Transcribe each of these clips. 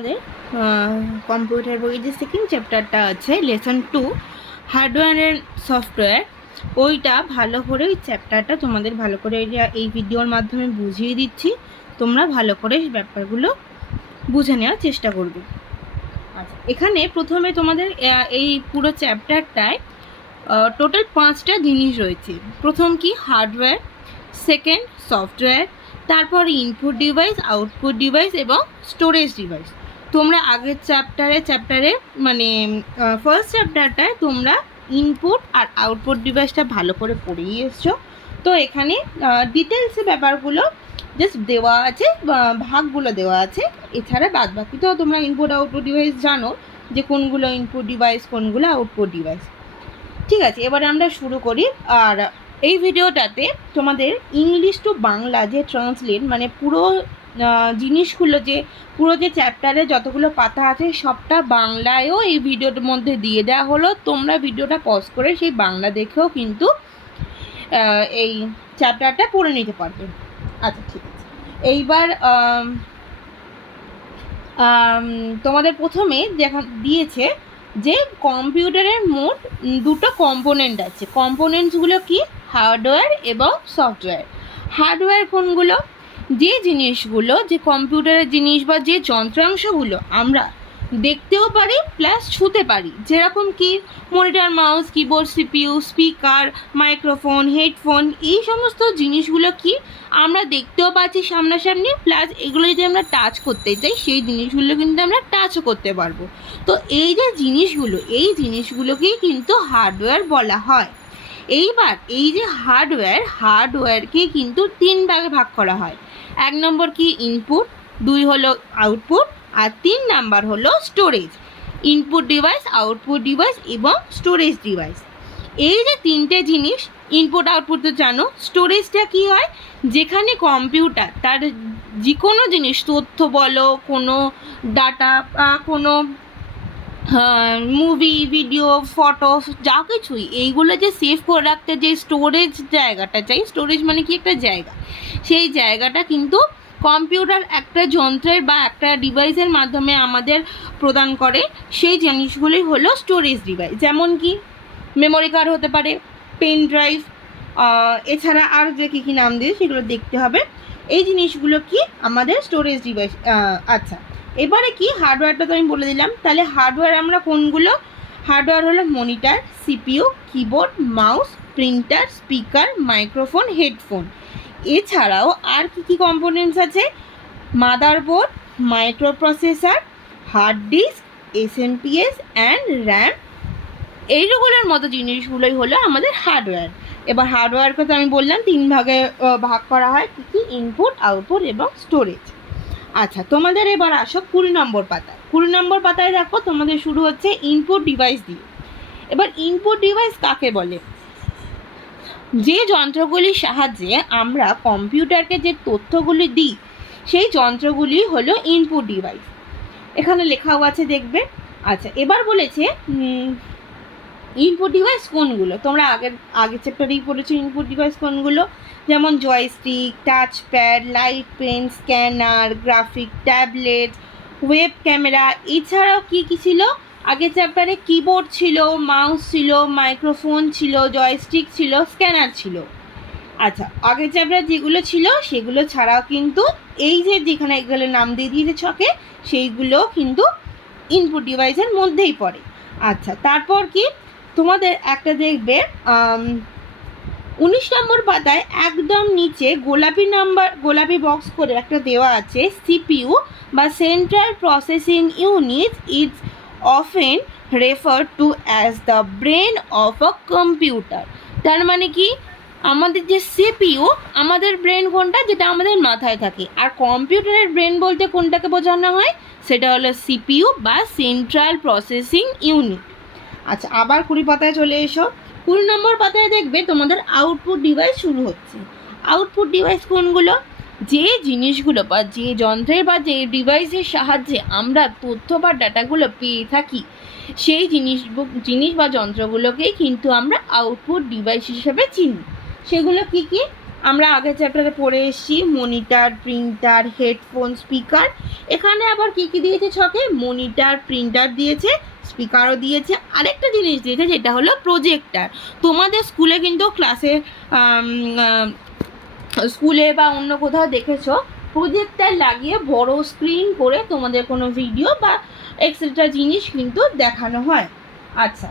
তোমাদের কম্পিউটার বইয়ের যে সেকেন্ড চ্যাপ্টারটা আছে লেসন 2 হার্ডওয়্যার অ্যান্ড সফটওয়্যার, ওইটা ভালো করে ওই চ্যাপ্টারটা তোমাদের ভালো করে এই ভিডিওর মাধ্যমে বুঝিয়ে দিচ্ছি। তোমরা ভালো করে ব্যাপারগুলো বুঝে নেওয়ার চেষ্টা করবে। আচ্ছা, এখানে প্রথমে তোমাদের এই পুরো চ্যাপ্টারটায় টোটাল 5টা জিনিস রয়েছে। প্রথম কি হার্ডওয়্যার, সেকেন্ড সফটওয়্যার, তারপর ইনপুট ডিভাইস, আউটপুট ডিভাইস এবং স্টোরেজ ডিভাইস। তোমরা আগের চ্যাপ্টারে মানে ফার্স্ট চ্যাপ্টারটায় তোমরা ইনপুট আর আউটপুট ডিভাইসটা ভালো করে পড়েই এসছো। তো এখানে ডিটেলসে ব্যাপারগুলো জাস্ট দেওয়া আছে, ভাগগুলো দেওয়া আছে। এছাড়া বাদ বাকি তো তোমরা ইনপুট আউটপুট ডিভাইস জানো যে কোনগুলো ইনপুট ডিভাইস কোনগুলো আউটপুট ডিভাইস। ঠিক আছে, এবারে আমরা শুরু করি। আর এই ভিডিওটাতে তোমাদের ইংলিশ টু বাংলা যে ট্রান্সলেট মানে পুরো জিনিসগুলো যে পুরো যে চ্যাপ্টারে যতগুলো পাতা আছে সবটা বাংলায়ও এই ভিডিওর মধ্যে দিয়ে দেওয়া হলো। তোমরা ভিডিওটা পজ করে সেই বাংলা দেখেও কিন্তু এই চ্যাপ্টারটা পড়ে নিতে পারবে। আচ্ছা ঠিক আছে, এইবার তোমাদের প্রথমে দেখা দিয়েছে যে কম্পিউটারের মোট দুটো কম্পোনেন্ট আছে। কম্পোনেন্টসগুলো কি? হার্ডওয়্যার এবং সফটওয়্যার। হার্ডওয়্যার কোনগুলো? যে জিনিসগুলো, যে কম্পিউটারের জিনিস বা যে যন্ত্রাংশগুলো আমরা দেখতেও পারি প্লাস ছুতে পারি, যেরকম কি monitor, mouse, keyboard, CPU, speaker, microphone, headphone, এই সমস্ত জিনিসগুলো কি আমরা দেখতেও পাচ্ছি সামনাসামনি, প্লাস এগুলো যদি আমরা টাচ করতে চাই সেই জিনিসগুলো কিন্তু আমরা টাচও করতে পারবো। তো এই যে জিনিসগুলো, এই জিনিসগুলোকেই কিন্তু হার্ডওয়্যার বলা হয়। এইবার এই যে হার্ডওয়্যারকে কিন্তু 3 ভাগে ভাগ করা হয়। 1 নম্বর কি ইনপুট, 2 হলো আউটপুট, আর 3 নাম্বার হলো storage. Input device, output device এবং স্টোরেজ ডিভাইস। এই যে 3টে জিনিস, ইনপুট আউটপুট তো জানো। স্টোরেজটা কি হয়? যেখানে কম্পিউটার তার যে কোনো জিনিস, তথ্য বলো, কোনো ডাটা, কোনো মুভি, ভিডিও, ফটো, যা কিছুই এইগুলো যে সেভ করে রাখতে যে স্টোরেজ জায়গাটা চাই, স্টোরেজ মানে কি একটা জায়গা, সেই জায়গাটা কিন্তু কম্পিউটার একটা যন্ত্রের বা একটা ডিভাইসের মাধ্যমে আমাদের প্রদান করে। সেই জিনিসগুলোই হলো স্টোরেজ ডিভাইস। যেমন কি মেমোরি কার্ড হতে পারে, পেন ড্রাইভ, এছাড়া আর যে কী কী নাম দিয়ে সেগুলো দেখতে হবে। এই জিনিসগুলো কি আমাদের স্টোরেজ ডিভাইস। আচ্ছা, এবারে কি হার্ডওয়্যারটা তো আমি বলে দিলাম। তাহলে হার্ডওয়্যার আমরা কোনগুলো? হার্ডওয়্যার হলো monitor, CPU, keyboard, mouse, printer, speaker, microphone, headphone. এছাড়াও আর কি কি কম্পোনেন্টস আছে? Motherboard, microprocessor, hard disk, SMPS and RAM, এইগুলোর মতো জিনিসগুলোই হলো আমাদের হার্ডওয়্যার। এবার হার্ডওয়্যারকে তো আমি বললাম 3 ভাগে ভাগ করা হয়। কী কী? ইনপুট, আউটপুট এবং স্টোরেজ। আচ্ছা, তোমাদের এবার আসো 20 নম্বর পাতায়। 20 নম্বর পাতায় দেখো তোমাদের শুরু হচ্ছে ইনপুট ডিভাইস দিয়ে। এবার ইনপুট ডিভাইস কাকে বলে? যে যন্ত্রগুলির সাহায্যে আমরা কম্পিউটারকে যে তথ্যগুলি দিই সেই যন্ত্রগুলি হলো ইনপুট ডিভাইস। এখানে লেখাও আছে দেখবে। আচ্ছা, এবার বলেছে ইনপুট ডিভাইস কোনগুলো। তোমরা আগের চ্যাপ্টারেই পড়েছো ইনপুট ডিভাইস কোনগুলো, যেমন joystick, touch pad, light pen, scanner, graphic tablet, web camera. এছাড়াও কী কী ছিল আগের চ্যাপ্টারে? কিবোর্ড ছিল, মাউস ছিল, মাইক্রোফোন ছিল, জয়স্টিক ছিল, স্ক্যানার ছিল। আচ্ছা, আগের চ্যাপ্টার যেগুলো ছিল সেগুলো ছাড়াও কিন্তু এই যে যেখানে এগুলো নাম দিয়ে দিয়েছে ছকে, সেইগুলো কিন্তু ইনপুট ডিভাইসের মধ্যেই পড়ে। আচ্ছা, তারপর কি তোমাদের একটা দেখবে 19 নম্বর পাতায় একদম নিচে গোলাপি বক্স করে একটা দেওয়া আছে, সিপিইউ বা central processing unit is often refer to as the brain of a computer. তার মানে কি আমাদের যে সিপিইউ, আমাদের ব্রেন কোনটা? যেটা আমাদের মাথায় থাকে। আর কম্পিউটারের ব্রেন বলতে কোনটাকে বোঝানো হয়? সেটা হলো সিপিইউ বা সেন্ট্রাল প্রসেসিং ইউনিট। আচ্ছা, আবার 20 পাতায় চলে এসো। 20 নম্বর পাতায় দেখবে তোমাদের আউটপুট ডিভাইস শুরু হচ্ছে। আউটপুট ডিভাইস কোনগুলো? যে জিনিসগুলো বা যে যন্ত্রের বা যে ডিভাইসের সাহায্যে আমরা তথ্য বা ডাটাগুলো পেয়ে থাকি সেই জিনিস বা যন্ত্রগুলোকেই কিন্তু আমরা আউটপুট ডিভাইস হিসেবে চিনি। সেগুলো কি কি? আমরা আগের চ্যাপ্টারে পড়ে এসেছি মনিটর, প্রিন্টার, হেডফোন, স্পিকার। এখানে আবার কি কি দিয়েছে ছকে? মনিটর, প্রিন্টার দিয়েছে, স্পিকারও দিয়েছে, আরেকটা জিনিস দিয়েছে যেটা হলো প্রজেক্টার। তোমাদের স্কুলে কিন্তু ক্লাসে স্কুলে বা অন্য কোথাও দেখেছো প্রজেক্টার লাগিয়ে বড় স্ক্রিন করে তোমাদের কোনো ভিডিও বা এক্সেট্রা জিনিস কিন্তু দেখানো হয়। আচ্ছা,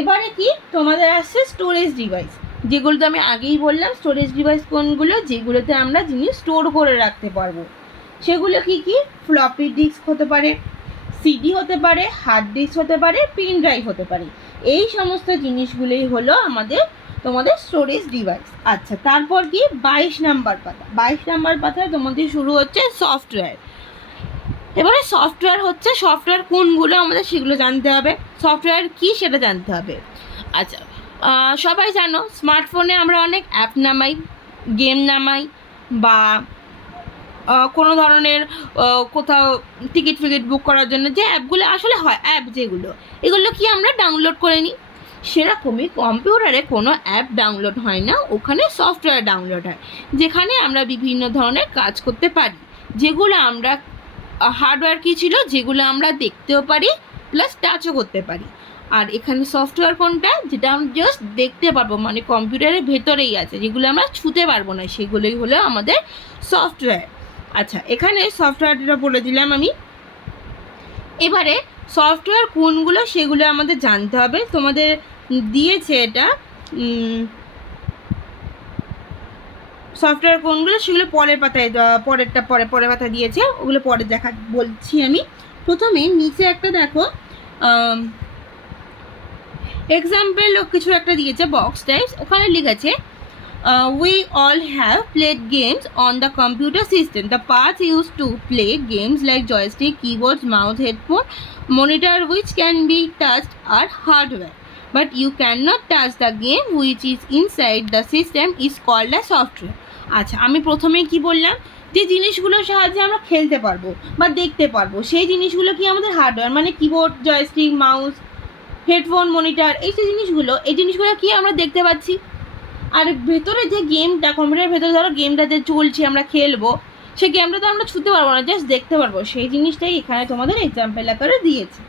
এবারে কি তোমাদের আসছে স্টোরেজ ডিভাইস, যেগুলো তো আমি আগেই বললাম। স্টোরেজ ডিভাইস কোনগুলো? যেগুলোতে আমরা জিনিস স্টোর করে রাখতে পারবো। সেগুলো কি কি? ফ্লপি ডিস্ক হতে পারে, সিডি হতে পারে, হার্ড ডিস্ক হতে পারে, পেন ড্রাইভ হতে পারে। এই সমস্ত জিনিসগুলোই হলো আমাদের তোমাদের স্টোরেজ ডিভাইস। আচ্ছা, তারপর কি 22 নাম্বার পাতা। 22 নাম্বার পাতায় তোমাদের শুরু হচ্ছে সফটওয়্যার। এবারে সফটওয়্যার হচ্ছে, সফটওয়্যার কোনগুলো আমাদের সেগুলো জানতে হবে। সফটওয়্যার কি সেটা জানতে হবে। আচ্ছা, সবাই জানো স্মার্টফোনে আমরা অনেক অ্যাপ নামাই, গেম নামাই, বা কোনো ধরনের কোথাও টিকিট ফিকিট বুক করার জন্য যে অ্যাপগুলো আসলে হয়, অ্যাপ যেগুলো, এগুলো কি আমরা ডাউনলোড করে নিই। সেরকমই কম্পিউটারে কোনো অ্যাপ ডাউনলোড হয় না, ওখানে সফটওয়্যার ডাউনলোড হয়, যেখানে আমরা বিভিন্ন ধরনের কাজ করতে পারি, যেগুলো আমরা হার্ডওয়্যার কী ছিল, যেগুলো আমরা দেখতেও পারি প্লাস টাচও করতে পারি। আর এখানে সফটওয়্যার কোনটা? যেটা আমরা জাস্ট দেখতে পারবো, মানে কম্পিউটারের ভেতরেই আছে, যেগুলো আমরা ছুঁতে পারবো না, সেগুলোই হলো আমাদের সফটওয়্যার। আচ্ছা, এখানে সফটওয়্যারটা বলে দিলাম আমি। এবারে সফটওয়্যার কোনগুলো সেগুলো আমাদের জানতে হবে। তোমাদের দিয়েছে এটা সফটওয়্যার কোনগুলো সেগুলো পরের পাতায়, পরের পাতায় দিয়েছে, ওগুলো পরে দেখা বলছি আমি। প্রথমে নিচে একটা দেখো এক্সাম্পল কিছু একটা দিয়েছে বক্স টাইপস, ওখানে লিখেছে we all have played games on the computer system. The parts used to play games like joystick, keyboards, mouse, headphone, monitor which can be touched are hardware. But you cannot touch the game which is inside the system is called a software. আচ্ছা, আমি প্রথমে কি বললাম? যে জিনিসগুলোর সাহায্যে আমরা খেলতে পারবো বা দেখতে পারবো, সেই জিনিসগুলো কি আমাদের হার্ডওয়্যার, মানে keyboard, joystick, mouse, headphone, monitor, এই যে জিনিসগুলো, এই জিনিসগুলো কি আমরা দেখতে পাচ্ছি। আর ভেতরে যে গেমটা, কম্পিউটারের ভেতরে ধরো গেমটা যে চলছে আমরা খেলবো, সেই গেমটা তো আমরা ছুঁতে পারবো না, জাস্ট দেখতে পারবো। সেই জিনিসটাই এখানে তোমাদের এক্সাম্পল আকারে দিয়েছে।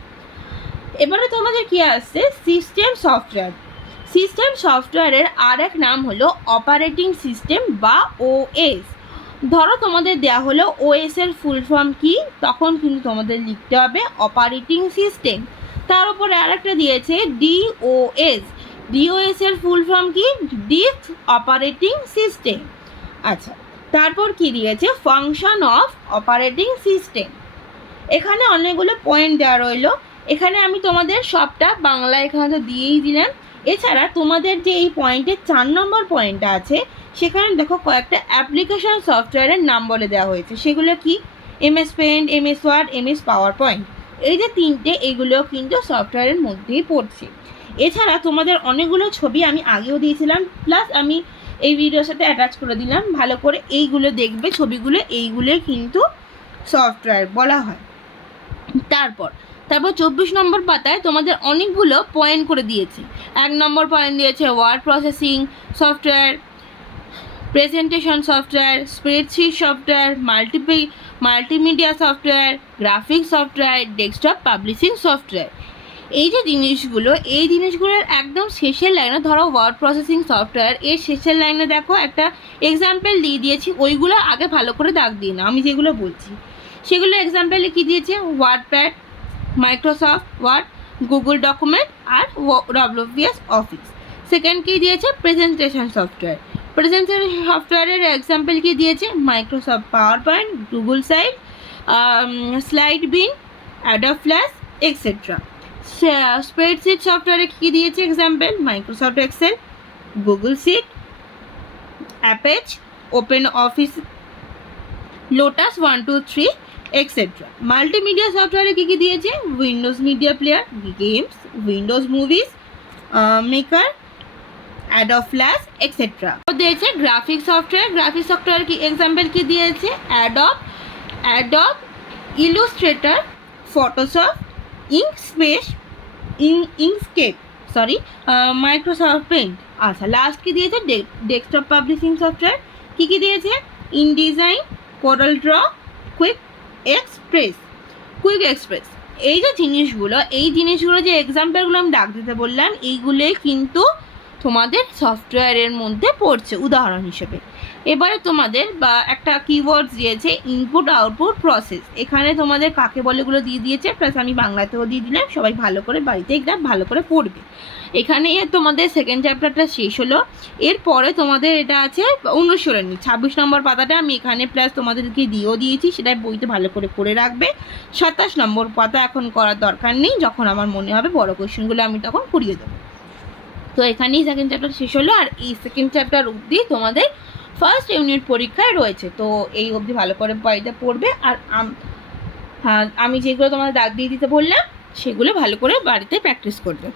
এবারে তোমাদের কি আসছে? System software. সিস্টেম সফটওয়্যারের আর এক নাম হলো অপারেটিং সিস্টেম বা ওএস। ধরো তোমাদের দেওয়া হলো ওএস এর ফুল ফর্ম কি, তখন কিন্তু তোমাদের লিখতে হবে অপারেটিং সিস্টেম। তার উপরে আরেকটা দিয়েছে ডিওএস। ডিওএস এর ফুল ফর্ম কি? Disk operating system. আচ্ছা, তারপর কি দিয়েছে? Function of operating system. এখানে অনেকগুলো পয়েন্ট দেওয়া রইলো, এখানে আমি তোমাদের সবটা বাংলা এখানে তো দিয়েই দিলাম। এছাড়া তোমাদের যে এই পয়েন্টের 4 নম্বর পয়েন্টটা আছে, সেখানে দেখো কয়েকটা অ্যাপ্লিকেশন সফটওয়্যারের নাম বলে দেওয়া হয়েছে। সেগুলো কি? MS Paint, MS Word, MS PowerPoint. এই যে তিনটে, এগুলো কিন্তু সফটওয়্যারের মধ্যেই পড়ছে। এছাড়া তোমাদের অনেকগুলো ছবি আমি আগেও দিয়েছিলাম, প্লাস আমি এই ভিডিওর সাথে অ্যাটাচ করে দিলাম, ভালো করে এইগুলো দেখবে ছবিগুলো, এইগুলোই কিন্তু সফটওয়্যার বলা হয়। তারপর 24 নম্বর পাতায় তোমাদের অনেকগুলো পয়েন্ট করে দিয়েছে। 1 নম্বর পয়েন্ট দিয়েছে word processing software, presentation software, spreadsheet software, multimedia software, graphics software, desktop publishing software. এই যে জিনিসগুলো, এই জিনিসগুলোর একদম শেষের লাইনে, ধরো ওয়ার্ড প্রসেসিং সফটওয়্যার, এর শেষের লাইনে দেখো একটা এক্সাম্পল দিয়ে দিয়েছি, ওইগুলো আগে ভালো করে দাগ দিই না, আমি যেগুলো বলছি সেগুলো এক্সাম্পলে কী দিয়েছে? WordPad, Microsoft Word, Google document আর ডব্লিউপিএস অফিস। সেকেন্ড কী দিয়েছে? Presentation software. প্রেজেন্টেশন সফটওয়্যারের এক্সাম্পল কী দিয়েছে? Microsoft PowerPoint, Google slide বিন, অ্যাডোব ফ্ল্যাশ, এক্সেট্রা। স্প্রেডশিট সফটওয়্যারে কী দিয়েছে example? Microsoft Excel, Google Sheet, অ্যাপেজ, open office, Lotus 1 2 3, etcetera. Multimedia সফটওয়্যারে কী কী দিয়েছে? Windows Media Player, games, Windows movies maker, Adobe Flash, etcetera. দিয়েছে গ্রাফিক্স সফটওয়্যার। গ্রাফিক্স সফটওয়্যার কি এক্সাম্পল কি দিয়েছে? Adobe Illustrator, Photoshop, Inkscape, Microsoft Paint. আচ্ছা, লাস্ট কি দিয়েছে? ডেস্কটপ পাবলিশিং সফটওয়্যার, কী কী দিয়েছে? InDesign, CorelDRAW, QuarkXPress. এই যে জিনিসগুলো, যে এক্সাম্পলগুলো আমি ডাক দিতে বললাম, এইগুলোই কিন্তু তোমাদের সফটওয়্যারের মধ্যে পড়ছে উদাহরণ হিসেবে। এবারে তোমাদের বা একটা কিওয়ার্ডস দিয়েছে ইনপুট আউটপুট প্রসেস। এখানে তোমাদের কাকে বলেগুলো দিয়ে দিয়েছে, প্লাস আমি বাংলাতেও দিয়ে দিলাম, সবাই ভালো করে বাড়িতে এটা ভালো করে পড়বে। এখানে তোমাদের সেকেন্ড চ্যাপ্টারটা শেষ হলো। এরপরে তোমাদের এটা আছে অনুসরণী 26 নম্বর পাতাটা আমি এখানে প্লাস তোমাদেরকে দিয়েও দিয়েছি, সেটা বইতে ভালো করে পড়ে রাখবে। 27 নম্বর পাতা এখন করার দরকার নেই, যখন আমার মনে হবে বড় কোয়েশ্চেনগুলো আমি তখন করিয়ে দেবো। তো এখানেই সেকেন্ড চ্যাপ্টার শেষ হলো। আর এই সেকেন্ড চ্যাপ্টার অবধি তোমাদের ফার্স্ট ইউনিট পরীক্ষায় রয়েছে, তো এই অবধি ভালো করে বাড়িতে পড়বে। আর আমি যেগুলো তোমাদের দাগ দিয়ে দিতে বললাম সেগুলো ভালো করে বাড়িতে প্র্যাকটিস করবে।